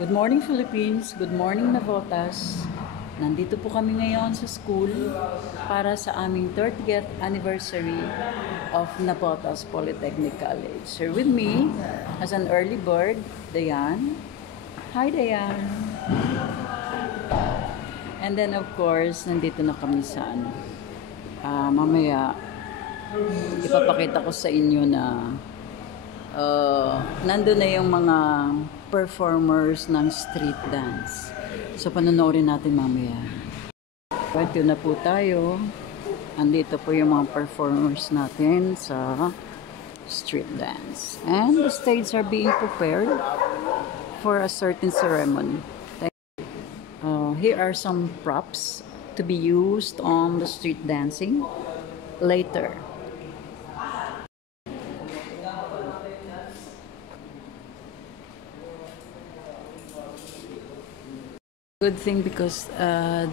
Good morning Philippines, good morning Navotas. Nandito po kami ngayon sa school para sa aming 30th anniversary of Navotas Polytechnic College. Here with me as an early bird, Dayan. Hi Dayan. And then of course, nandito na kami sa mamaya ipapakita ko sa inyo na nandun na yung mga performers ng street dance. So, panonoorin natin mamaya. Pwede na po tayo. Andito po yung mga performers natin sa street dance. And the stage are being prepared for a certain ceremony. Here are some props to be used on the street dancing later. Good thing because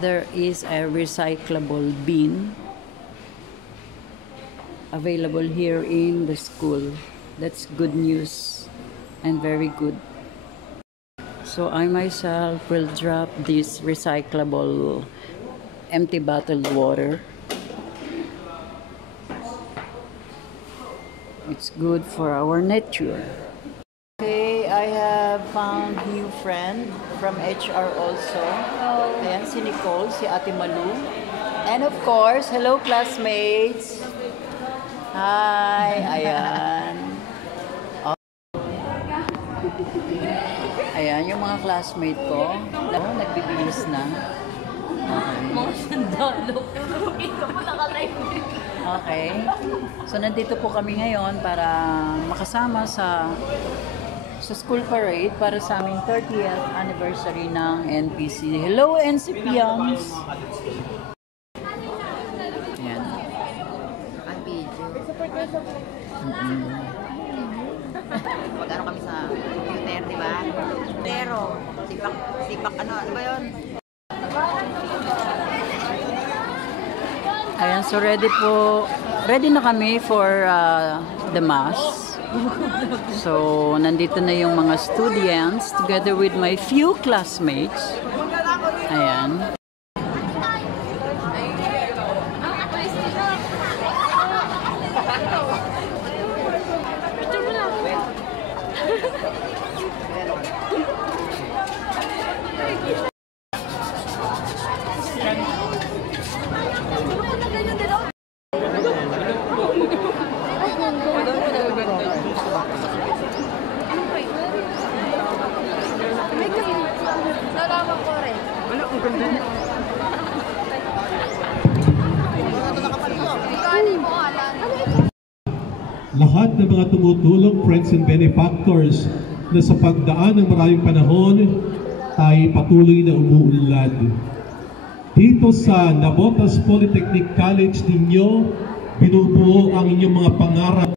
there is a recyclable bin available here in the school. That's good news and very good. So I myself will drop this recyclable empty bottled water. It's good for our nature. Okay, I have found new friend from HR also. Ayan, si Nicole, si Ate Malu. And of course, hello classmates. Hi, ayan. Ayan, yung mga classmate ko. Nagbibihis na. Mga sandalo. Ikaw mo nakalive. Okay. So, nandito po kami ngayon para makasama sa school parade para sa aming 30th anniversary ng NPC. Hello, NCPians! Ayan. Ang video. Mag-ano kami sa computer, di ba? Pero, sipak ano ba yun? Ayan, so ready na kami for the mass. So, nandito na yung mga students together with my few classmates. Ayan. Lahat ng mga tumutulong, friends and benefactors na sa pagdaan ng maraming panahon ay patuloy na umuunlad. Dito sa Navotas Polytechnic College ninyo, binubuo ang inyong mga pangarap.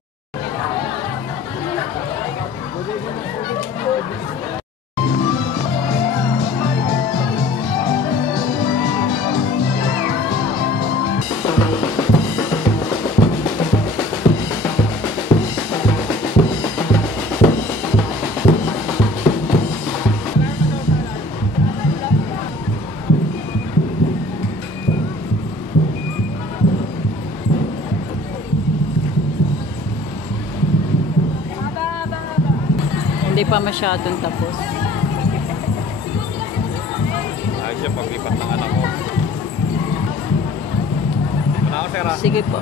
Hindi pa masyadong tapos. Ayos siya paglipat ng anak ko. Muna ako, Sarah. Sige po.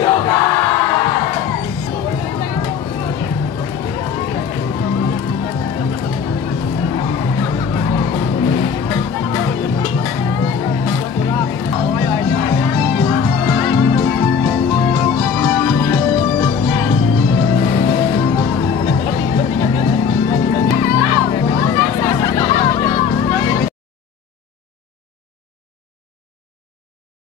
Yoga.